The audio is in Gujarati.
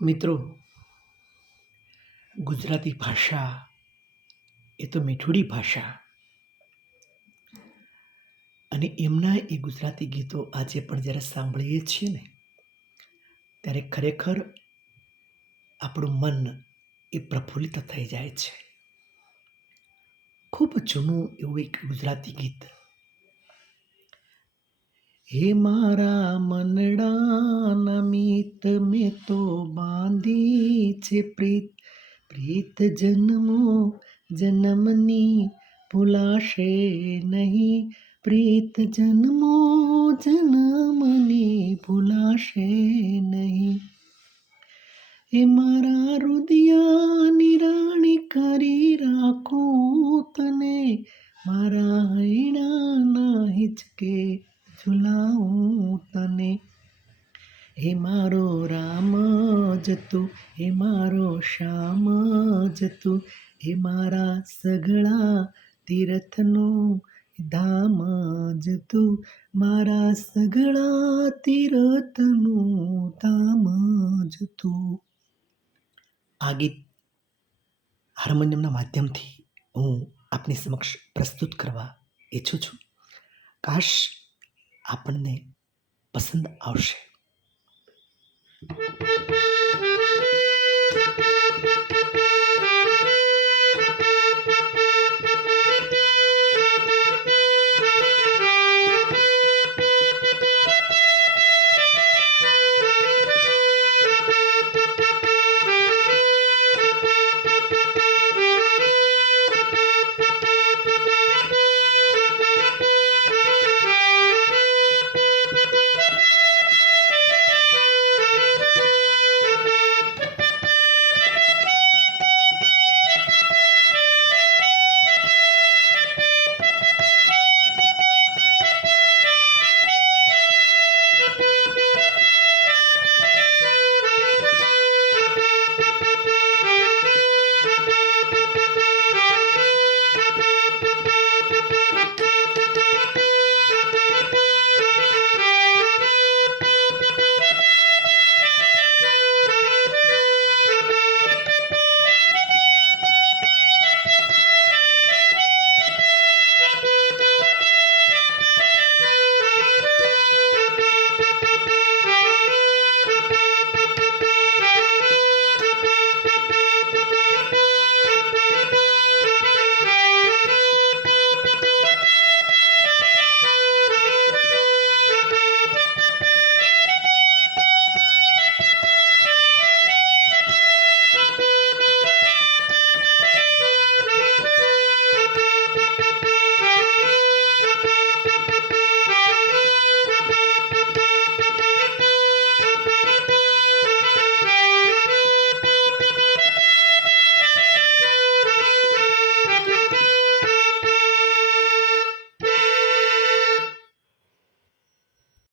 મિત્રો, ગુજરાતી ભાષા એ તો મીઠડી ભાષા અને એમના એ ગુજરાતી ગીતો આજે પણ જ્યારે સાંભળીએ છીએ ને ત્યારે ખરેખર આપણું મન એ પ્રફુલ્લિત થઈ જાય છે. ખૂબ જૂનું એવું એક ગુજરાતી ગીત. હે મારા મનડાના મિત મેં તો બાંધી છે પ્રીત, પ્રીત જન્મો જન્મની ભૂલાશે નહીં, પ્રીત જન્મો જન્મની ભૂલાશે નહીં. એ મારા રુદિયાની રાણી કરી રાખું તને, મારા હૈણાના હિંચકે ઝુલાવું તને. હે મારો રામ જ તું, હે મારો શ્યામ જ તું, હે મારા સઘળા તીર્થનું ધામ જ તું, મારા સઘળા તીર્થનું ધામ જ તું. આ ગીત હાર્મોનિયમના માધ્યમથી હું આપની સમક્ષ પ્રસ્તુત કરવા ઈચ્છું છું. કાશ આપણને પસંદ આવશે.